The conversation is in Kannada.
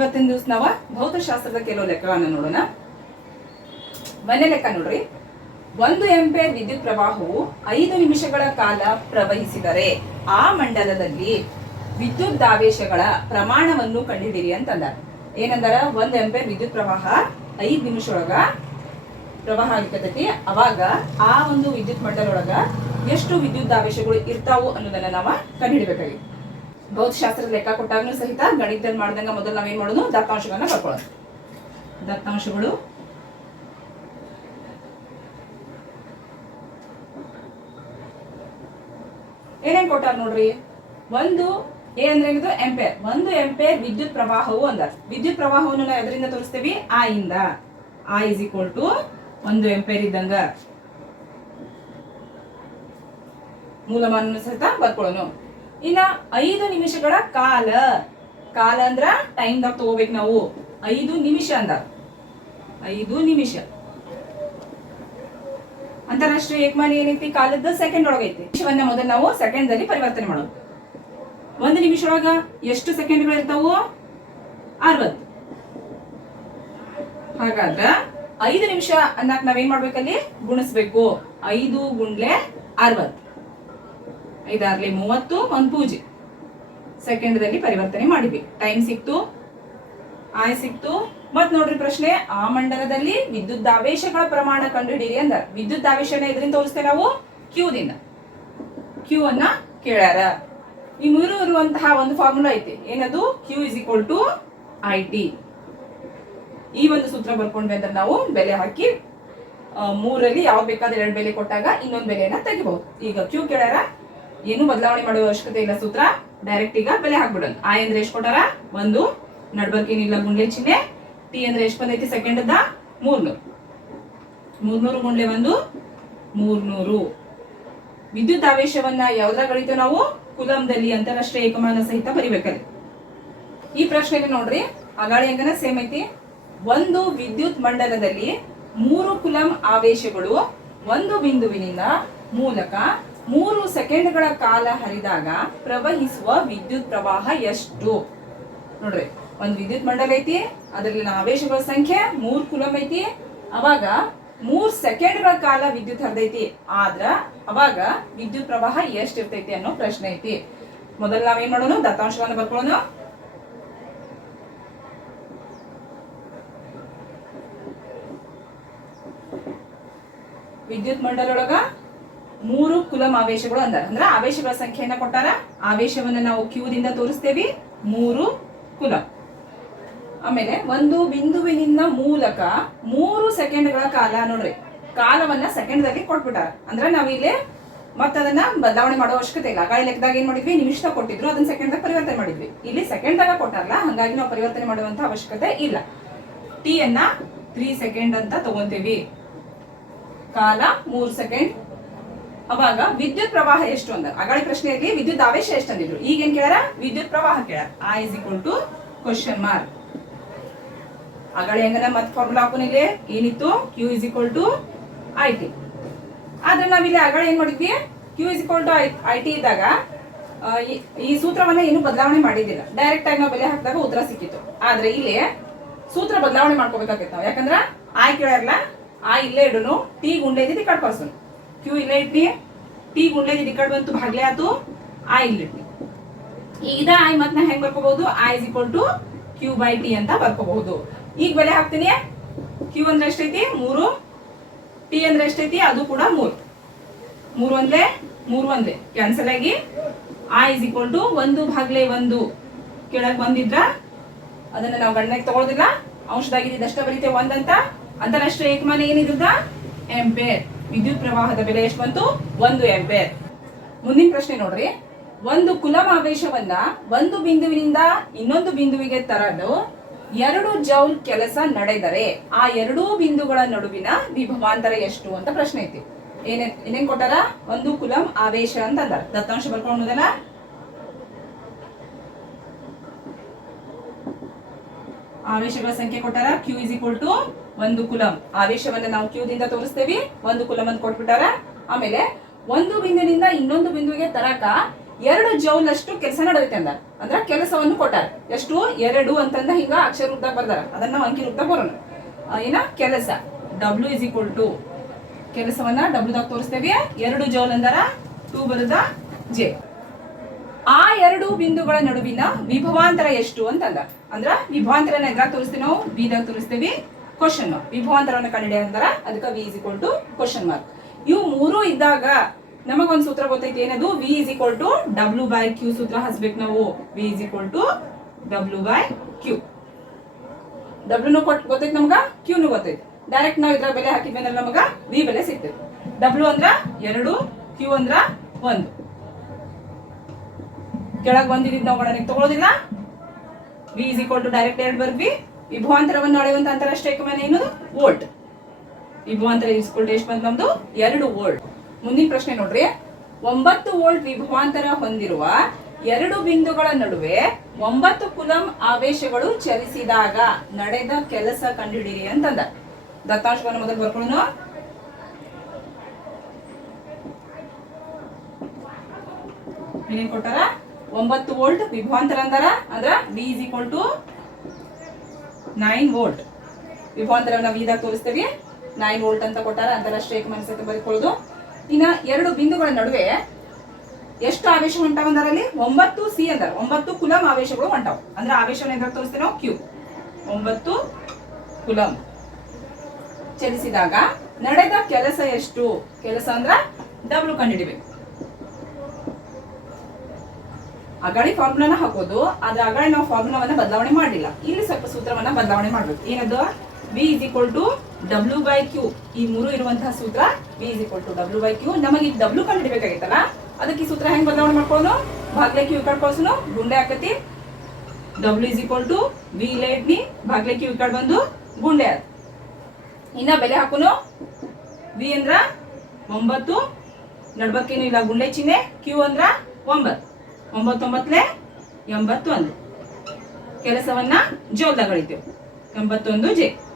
ಇವತ್ತಿನ ದಿವಸ ನಾವ ಭೌತಶಾಸ್ತ್ರದ ಕೆಲವು ಲೆಕ್ಕಗಳನ್ನು ನೋಡೋಣ. ಮನೆ ಲೆಕ್ಕ ನೋಡ್ರಿ. ಒಂದು ಎಂಪೇರ್ ವಿದ್ಯುತ್ ಪ್ರವಾಹವು ಐದು ನಿಮಿಷಗಳ ಕಾಲ ಪ್ರವಹಿಸಿದರೆ ಆ ಮಂಡಲದಲ್ಲಿ ವಿದ್ಯುತ್ ಆವೇಶಗಳ ಪ್ರಮಾಣವನ್ನು ಕಂಡುಹಿಡಿರಿ ಅಂತಂದ. ಏನಂದರ? ಒಂದ್ ಎಂಪೇರ್ ವಿದ್ಯುತ್ ಪ್ರವಾಹ ಐದು ನಿಮಿಷ ಒಳಗ ಪ್ರವಾಹ ಆಗ್ಲಿಕತ್ತೈತಿ ಅವಾಗ ಆ ಒಂದು ವಿದ್ಯುತ್ ಮಂಡಲ ಒಳಗ ಎಷ್ಟು ವಿದ್ಯುದ್ದಾವೇಶಗಳು ಇರ್ತಾವು ಅನ್ನೋದನ್ನ ನಾವ ಕಂಡುಹಿಡಿಬೇಕಾಗಿ ಭೌತಶಾಸ್ತ್ರದ ಲೆಕ್ಕ ಕೊಟ್ಟಾಗ್ನೂ ಸಹಿತ ಗಣಿತದಲ್ಲಿ ಮಾಡ್ದಂಗ ಮೊದಲು ನಾವೇನ್ ಮಾಡೋದು? ದತ್ತಾಂಶಗಳನ್ನ ಬರ್ಕೊಳ್ಳೋದು ದತ್ತಾಂಶಗಳು. ಏನೇನ್ ಕೊಟ್ಟಾರ ನೋಡ್ರಿ? ಒಂದು ಎ ಅಂದ್ರೆ ಏನಿದು? ಎಂಪೇರ್ ಒಂದು ಎಂಪೇರ್ ವಿದ್ಯುತ್ ಪ್ರವಾಹವು ಅಂದ ವಿದ್ಯುತ್ ಪ್ರವಾಹವನ್ನು ನಾವು ಎದರಿಂದ ತೋರಿಸ್ತೇವಿ? ಆ ಇಂದ. ಆ ಇಸ್ ಈಕ್ವಲ್ ಟು ಒಂದು ಎಂಪೇರ್ ಇದ್ದಂಗ. ಮೂಲಮಾನ ಸಹಿತ ಬರ್ಕೊಳ್ಳೋನು. ಇನ್ನ ಐದು ನಿಮಿಷಗಳ ಕಾಲ. ಕಾಲ ಅಂದ್ರ ಟೈಮ್ದಾಗ ತಗೋಬೇಕು ನಾವು. ಐದು ನಿಮಿಷ ಅಂದ. ಐದು ನಿಮಿಷ. ಅಂತಾರಾಷ್ಟ್ರೀಯ ಏಕಮಾನ ಏನೈತಿ? ಕಾಲದ ಸೆಕೆಂಡ್ ಒಳಗೈತಿ. ನಿಮಿಷವನ್ನ ಮೊದಲು ನಾವು ಸೆಕೆಂಡ್ ಅಲ್ಲಿ ಪರಿವರ್ತನೆ ಮಾಡೋದು. ಒಂದು ನಿಮಿಷ ಒಳಗ ಎಷ್ಟು ಸೆಕೆಂಡ್ಗಳು ಇರ್ತಾವೋ? ಅರವತ್ತು. ಹಾಗಾದ್ರ ಐದು ನಿಮಿಷ ಅನ್ನಕ್ ನಾವೇನ್ ಮಾಡ್ಬೇಕಲ್ಲಿ? ಗುಣಿಸ್ಬೇಕು. ಐದು ಗುಂಡ್ಲೆ ಅರವತ್ತು. ಐದಾರ್ಲಿ ಮೂವತ್ತು, ಒಂದು ಪೂಜೆ. ಸೆಕೆಂಡ್ದಲ್ಲಿ ಪರಿವರ್ತನೆ ಮಾಡಿದ್ವಿ. ಟೈಮ್ ಸಿಕ್ತು, ಆಯ್ ಸಿಕ್ತು. ಮತ್ ನೋಡ್ರಿ ಪ್ರಶ್ನೆ, ಆ ಮಂಡಲದಲ್ಲಿ ವಿದ್ಯುತ್ ಆವೇಶಗಳ ಪ್ರಮಾಣ ಕಂಡುಹಿಡಿಯಿರಿ ಅಂದ ವಿದ್ಯುದಾವೇಶನ ಇದರಿಂದ ತೋರಿಸ್ತೇವೆ ನಾವು? ಕ್ಯೂದಿಂದ ಕ್ಯೂ ಅನ್ನ ಕೇಳ್ಯಾರ. ಈ ಮೂರು ಇರುವಂತಹ ಒಂದು ಫಾರ್ಮುಲಾ ಐತಿ. ಏನದು? Q is equal to I T ಈ ಒಂದು ಸೂತ್ರ ಬರ್ಕೊಂಡ್ವಿ ಅಂದ್ರೆ ನಾವು ಬೆಲೆ ಹಾಕಿ ಮೂರಲ್ಲಿ ಯಾವ ಬೇಕಾದ್ರೆ ಎರಡು ಬೆಲೆ ಕೊಟ್ಟಾಗ ಇನ್ನೊಂದು ಬೆಲೆಯನ್ನ ತೆಗಿಬಹುದು. ಈಗ ಕ್ಯೂ ಕೇಳ್ಯಾರ. ಏನು ಬದಲಾವಣೆ ಮಾಡುವ ಅವಶ್ಯಕತೆ ಇಲ್ಲ ಸೂತ್ರ. ಡೈರೆಕ್ಟ್ ಈಗ ಬೆಲೆ ಹಾಕ್ಬಿಡೋದು. ಆ ಅಂದ್ರೆ ಎಷ್ಟು ಕೊಟ್ಟಾರ? ಒಂದು. ನಡ್ಬರ್ಕೇನಿಲ್ಲ ಗುಂಡ್ಲೆ ಚಿಹ್ನೆ. ಟಿ ಅಂದ್ರೆ ಎಷ್ಟು ಬಂದೈತಿ? ಸೆಕೆಂಡ್ ಅದ ಮೂರ್ನೂರು. ಮೂರ್ನೂರು, ಗುಂಡ್ಲೆ ಒಂದು, ಮೂರ್ನೂರು. ವಿದ್ಯುತ್ ಆವೇಶವನ್ನ ಯಾವ್ದ್ರ ಕಳಿತೇವೆ ನಾವು? ಕುಲಂದಲ್ಲಿ ಅಂತಾರಾಷ್ಟ್ರೀಯ ಏಕಮಾನ ಸಹಿತ ಬರಿಬೇಕಲ್ಲಿ. ಈ ಪ್ರಶ್ನೆಗೆ ನೋಡ್ರಿ. ಅಗಾಳಿ ಹೆಂಗನ ಸೇಮ್ ಐತಿ. ಒಂದು ವಿದ್ಯುತ್ ಮಂಡಲದಲ್ಲಿ ಮೂರು ಕುಲಂ ಆವೇಶಗಳು ಒಂದು ಬಿಂದುವಿನಿಂದ ಮೂಲಕ ಮೂರು ಸೆಕೆಂಡ್ಗಳ ಕಾಲ ಹರಿದಾಗ ಪ್ರವಹಿಸುವ ವಿದ್ಯುತ್ ಪ್ರವಾಹ ಎಷ್ಟು? ನೋಡ್ರಿ, ಒಂದು ವಿದ್ಯುತ್ ಮಂಡಲ ಐತಿ ಅದರಲ್ಲಿನ ಆವೇಶಗಳ ಸಂಖ್ಯೆ ಮೂರು ಕುಲಂ ಐತಿ, ಅವಾಗ ಮೂರ್ ಸೆಕೆಂಡ್ಗಳ ಕಾಲ ವಿದ್ಯುತ್ ಹರಿದೈತಿ, ಆದ್ರ ಅವಾಗ ವಿದ್ಯುತ್ ಪ್ರವಾಹ ಎಷ್ಟ್ ಇರ್ತೈತಿ ಅನ್ನೋ ಪ್ರಶ್ನೆ ಐತಿ. ಮೊದಲು ನಾವೇನ್ ಮಾಡೋಣ ದತ್ತಾಂಶವನ್ನು ಬರ್ಕೊಳ್ಳೋಣ ವಿದ್ಯುತ್ ಮಂಡಲೊಳಗ ಮೂರು ಕುಲಂ ಆವೇಶಗಳು ಅಂದಾರ. ಅಂದ್ರೆ ಆವೇಶಗಳ ಸಂಖ್ಯೆಯನ್ನ ಕೊಟ್ಟಾರ? ಆವೇಶವನ್ನ ನಾವು ಕ್ಯೂದಿಂದ ತೋರಿಸ್ತೇವಿ. ಮೂರು ಕುಲಂ. ಆಮೇಲೆ ಒಂದು ಬಿಂದುವಿನಿಂದ ಮೂಲಕ ಮೂರು ಸೆಕೆಂಡ್ಗಳ ಕಾಲ ನೋಡ್ರಿ. ಕಾಲವನ್ನ ಸೆಕೆಂಡ್ ದಲ್ಲಿ ಕೊಟ್ಬಿಟ್ಟಾರ. ಅಂದ್ರೆ ನಾವಿಲ್ಲಿ ಮತ್ತೆ ಅದನ್ನ ಬದಲಾವಣೆ ಮಾಡೋ ಅವಶ್ಯಕತೆ ಇಲ್ಲ. ಗಾಳಿ ಲೆಕ್ಕದಾಗ ಏನ್ ಮಾಡಿದ್ವಿ? ನಿಮಿಷದಾಗ ಕೊಟ್ಟಿದ್ರು. ಅದನ್ನ ಸೆಕೆಂಡ್ ದಾಗ ಪರಿವರ್ತನೆ ಮಾಡಿದ್ವಿ. ಇಲ್ಲಿ ಸೆಕೆಂಡ್ ದಾಗ ಕೊಟ್ಟಾರಲ್ಲ, ಹಂಗಾಗಿ ನಾವು ಪರಿವರ್ತನೆ ಮಾಡುವಂತ ಅವಶ್ಯಕತೆ ಇಲ್ಲ. ಟಿ ಅನ್ನ ತ್ರೀ ಸೆಕೆಂಡ್ ಅಂತ ತಗೊಂತೀವಿ. ಕಾಲ ಮೂರು ಸೆಕೆಂಡ್ ಅವಾಗ ವಿದ್ಯುತ್ ಪ್ರವಾಹ ಎಷ್ಟು ಅಂದ ಅಗಳ ಪ್ರಶ್ನೆಯಲ್ಲಿ ವಿದ್ಯುತ್ ಆವೇಶ ಎಷ್ಟು ಅಂದಿದ್ರು. ಈಗ ಏನ್ ಕೇಳ್ಯಾರ? ವಿದ್ಯುತ್ ಪ್ರವಾಹ ಕೇಳ್ಯಾರ. ಆ is equal to question mark ಅಗಳ ಹೆಂಗನ ಮತ್ ಫಾರ್ಮುಲಾ ಹಾಕೋನಿಲ್ಲಿ ಏನಿತ್ತು? Q is equal to I T ಆದ್ರೆ ನಾವಿಲ್ಲಿ ಅಗಳ ಏನ್ ಮಾಡಿದ್ವಿ? Q is equal to I T ಇದ್ದಾಗ ಈ- ಸೂತ್ರವನ್ನ ಏನು ಬದಲಾವಣೆ ಮಾಡಿದ್ದಿಲ್ಲ. ಡೈರೆಕ್ಟ್ ಆಗಿ ನಾವು ಬೆಲೆ ಹಾಕಿದಾಗ ಉತ್ತರ ಸಿಕ್ಕಿತ್ತು. ಆದ್ರೆ ಇಲ್ಲಿ ಸೂತ್ರ ಬದಲಾವಣೆ ಮಾಡ್ಕೋಬೇಕಾಗಿತ್ತು ನಾವು. ಯಾಕಂದ್ರ ಆಯ್ ಕೇಳಾರಲ್ಲ ಆ ಇಲ್ಲೇ ಇಡೋನು ಟಿ ಗುಂಡೆ ಇದ್ದಿದ್ದು ಪರ್ಸನ್ ಕ್ಯೂ ಇಲ್ಲೇ ಇಟ್ಟಿ ಟಿ ಗುಂಡೆ ಇದ್ದಿದ್ದು ಈ ಕಡೆ ಬಂತು ಭಾಗ್ಲೆ ಆತು ಐ ಇಲ್ಲಿಟ್ಟಿ ಈಗ ಇದ ಐ ಮತ್ತೆ ನಾ ಹೆಂಗ್ ಬರ್ಕೋಬಹುದು I is equal to Q by T ಅಂತ ಬರ್ಕೋಬಹುದು ಈಗ ಬೆಲೆ ಹಾಕ್ತೀನಿ ಕ್ಯೂ ಅಂದ್ರೆ ಎಷ್ಟೈತಿ ಮೂರು ಟಿ ಅಂದ್ರೆ ಎಷ್ಟೈತಿ ಅದು ಕೂಡ ಮೂರು ಮೂರು ಒಂದೇ ಮೂರು ಒಂದೇ ಕ್ಯಾನ್ಸಲ್ ಆಗಿ ಐ ಇಸ್ ಈಕ್ವಲ್ ಟು ಒಂದು ಭಾಗ್ಲೆ ಒಂದು ಕೆಳಗ್ ಬಂದಿದ್ರ ಅದನ್ನ ನಾವು ಗಣನೆಗೆ ತಗೊಳ್ಳೋದಿಲ್ಲ ಅಂಶದಾಗಿದ್ದಷ್ಟ ಬರೀತೇವೆ ಒಂದಂತ ಅಂತಾರಾಷ್ಟ್ರೀಯ ಏಕಮಾನ ಏನಿದ್ದ ಎಂಪೇರ್. ವಿದ್ಯುತ್ ಪ್ರವಾಹದ ಬೆಲೆ ಎಷ್ಟು ಬಂತು? ಒಂದು ಎಂಪೇರ್. ಮುಂದಿನ ಪ್ರಶ್ನೆ ನೋಡ್ರಿ. ಒಂದು ಕುಲಂ ಆವೇಶವನ್ನ ಒಂದು ಬಿಂದುವಿನಿಂದ ಇನ್ನೊಂದು ಬಿಂದುವಿಗೆ ತರಲು ಎರಡು ಜೌಲ್ ಕೆಲಸ ನಡೆದರೆ ಆ ಎರಡೂ ಬಿಂದುಗಳ ನಡುವಿನ ವಿಭವಾಂತರ ಎಷ್ಟು ಅಂತ ಪ್ರಶ್ನೆ ಐತಿ. ಏನೇ ಏನೇನ್ ಕೊಟ್ಟಾರ? ಒಂದು ಕುಲಂ ಆವೇಶ ಅಂತ ಅಂದಾರ ದತ್ತಾಂಶ ಬರ್ಕೊಂಡದಲ್ಲ ಆವೇಶಗಳ ಸಂಖ್ಯೆ ಕೊಟ್ಟಾರ? ಕ್ಯೂ ಇಸ್ ಈಕ್ವಲ್ ಟು ಒಂದು ಕುಲಂ. ಆವೇಶವನ್ನ ನಾವು ಕ್ಯೂದಿಂದ ತೋರಿಸ್ತೇವಿ. ಒಂದು ಕುಲಂ ಅಂತ ಕೊಟ್ಬಿಟ್ಟಾರ? ಆಮೇಲೆ ಒಂದು ಬಿಂದುವಿನಿಂದ ಇನ್ನೊಂದು ಬಿಂದುವಿಗೆ ತರಕ ಎರಡು ಜೌಲ್ ಅಷ್ಟು ಕೆಲಸ ನಡೆಯುತ್ತೆ ಅಂದ. ಅಂದ್ರ ಕೆಲಸವನ್ನು ಕೊಟ್ಟಾರ. ಎಷ್ಟು? ಎರಡು ಅಂತಂದ ಹಿಂಗ ಅಕ್ಷರ ರೂಪದಾಗ ಬರ್ದಾರ. ಅದನ್ನ ನಾವು ಅಂಕಿ ರೂಪದಾಗ ಬರೋಣ. ಏನ? ಕೆಲಸ. ಡಬ್ಲ್ಯೂ ಇಸ್ ಈಕ್ವಲ್ ಟು ಕೆಲಸವನ್ನ ಡಬ್ಲ್ಯೂದಾಗ ತೋರಿಸ್ತೇವೆ. ಎರಡು ಜೌಲ್ ಅಂದರ? ಟೂ ಬರದ ಜೆ ಆ ಎರಡು ಬಿಂದುಗಳ ನಡುವಿನ ವಿಭವಾಂತರ ಎಷ್ಟು ಅಂತಂದ. ಅಂದ್ರ ವಿಭವಾಂತರನ ಎದ್ರಾಗ ತೋರಿಸ್ತೀವಿ ನಾವು. ಬಿದಾಗ ತೋರಿಸ್ತೀವಿ. ಕ್ವಶನ್ ವಿಭವಾಂತರವನ್ನು ಕಂಡಿಡಿ ಅಂತಾರ? ಅದಕ್ಕೆ V is equal to question mark ಇವು ಮೂರು ಇದ್ದಾಗ ನಮಗೊಂದು ಸೂತ್ರ ಗೊತ್ತೈತೆ ಏನದು? V is equal to W by Q ಸೂತ್ರ ಹಸ್ಬೇಕು ನಾವು. V is equal to W by Q ಡಬ್ಲ್ಯೂನು ಕೊಟ್ಟು ಗೊತ್ತೈತಿ ನಮ್ಗ? ಕ್ಯೂನು ಗೊತ್ತೈತೆ. ಡೈರೆಕ್ಟ್ ನಾವು ಇದ್ರ ಬೆಲೆ ಹಾಕಿದ್ಮೇಲೆ ಅಂದ್ರೆ ನಮಗ ವಿ ಬೆಲೆ ಸಿಗ್ತೈತಿ. ಡಬ್ಲ್ಯೂ ಅಂದ್ರ ಎರಡು ಕ್ಯೂ ಅಂದ್ರ ಒಂದು. ಕೆಳಗೆ ಬಂದಿದ್ದು ನಾವು ಗಣನೆಗೆ ತಗೊಳ್ಳೋದಿಲ್ಲ V is equal to direct ಎರಡು ಬರ್ಬಿ ವಿಭವಾಂತರವನ್ನು ಅಳೆಯುವಂತ ಅಂತಾರಾಷ್ಟ್ರೀಯ ಏಕಮಾನ ಏನು ವೋಲ್ಟ್. ವಿಭವಾಂತರ ಇಸ್ಕೊಲ್ ಎಷ್ಟು ಬಂತು ನಮ್ದು? ಎರಡು ವೋಲ್ಟ್. ಮುಂದಿನ ಪ್ರಶ್ನೆ ನೋಡ್ರಿ. ಒಂಬತ್ತು ವೋಲ್ಟ್ ವಿಭವಾಂತರ ಹೊಂದಿರುವ ಎರಡು ಬಿಂದುಗಳ ನಡುವೆ ಒಂಬತ್ತು ಕುಲಂ ಆವೇಶಗಳು ಚಲಿಸಿದಾಗ ನಡೆದ ಕೆಲಸ ಕಂಡುಹಿಡಿಯಿರಿ ಅಂತಂದ. ದತ್ತಾಂಶವನ್ನು ಮೊದಲು ಬರ್ಕೊಳ್ಳೋಣ. ಏನೇನ್ ಕೊಟ್ಟಾರ? ಒಂಬತ್ತು ವೋಲ್ಟ್ ವಿಭವಾಂತರ ಅಂದಾರ? ಅಂದ್ರ B is equal to nine volt. ವಿಭವಾಂತರವನ್ನ ವಿದಾಗ ತೋರಿಸ್ತೇವೆ. ನೈನ್ ವೋಲ್ಟ್ ಅಂತ ಕೊಟ್ಟಾರ ಅಂತಾರಾಷ್ಟ್ರೀಯ ಮನಸ್ಸಕ್ಕೆ ಬರೆದುಕೊಳ್ಳೋದು ಇನ್ನ ಎರಡು ಬಿಂದುಗಳ ನಡುವೆ ಎಷ್ಟು ಆವೇಶ ಹೊಂಟಾವ ಅಂದರಲ್ಲಿ? ಒಂಬತ್ತು ಸಿ ಅಂದಾರ. ಒಂಬತ್ತು ಕುಲಂ ಆವೇಶಗಳು ಹೊಂಟಾವ. ಅಂದ್ರೆ ಆವೇಶವನ್ನು ಎದ್ರಾಗ ತೋರಿಸ್ತೇವೆ ನಾವು ಕ್ಯೂ. ಒಂಬತ್ತು ಕುಲಂ. ಚಲಿಸಿದಾಗ ನಡೆದ ಕೆಲಸ ಎಷ್ಟು? ಕೆಲಸ ಅಂದ್ರ ಡಬ್ಲ್ಯೂ ಕಂಡುಹಿಡಿಬೇಕು. ಅಗಾಳಿ ಫಾರ್ಮುಲಾನ ಹಾಕೋದು ಆದ್ರೆ ಅಗಾಳಿ ನಾವು ಫಾರ್ಮುಲಾವನ್ನ ಬದಲಾವಣೆ ಮಾಡಿಲ್ಲ ಇಲ್ಲಿ ಸ್ವಲ್ಪ ಸೂತ್ರವನ್ನ ಬದಲಾವಣೆ ಮಾಡಬೇಕು. ಏನದು? V is equal to W by Q ಈ ಮೂರು ಇರುವಂತಹ ಸೂತ್ರ V is equal to W by Q ನಮಗೆ ಈಗ ಡಬ್ಲ್ಯೂ ಕಂಡುಹಿಡಿಬೇಕಾಗಿತ್ತಲ್ಲ, ಅದಕ್ಕೆ ಈ ಸೂತ್ರ ಹೆಂಗ್ ಬದಲಾವಣೆ ಮಾಡ್ಕೊಳ್ಳೋನು ಭಾಗ್ಲೆ ಕ್ಯೂ ಕಳ್ಸೋನು ಗುಂಡೆ ಹಾಕತಿ. W is equal to V late ನಿ ಭಾಗ್ಲೆ ಕ್ಯೂ ಕಡೆ ಬಂದು ಗುಂಡೆ ಅದು. ಇನ್ನ ಬೆಲೆ ಹಾಕೋನು? ವಿ ಅಂದ್ರ ಒಂಬತ್ತು ನಡ್ಬಕ್ಕೇನು ಇಲ್ಲ, ಗುಂಡೆ ಚಿಹ್ನೆ ಕ್ಯೂ ಅಂದ್ರ ಒಂಬತ್ತು. ಒಂಬತ್ತೊಂಬತ್ತಲೆ ಎಂಬತ್ತೊಂದು. ಕೆಲಸವನ್ನ ಜೋಲ್ದಾಗ ಗಳಿತೇವೆ ಎಂಬತ್ತೊಂದು ಜೆ.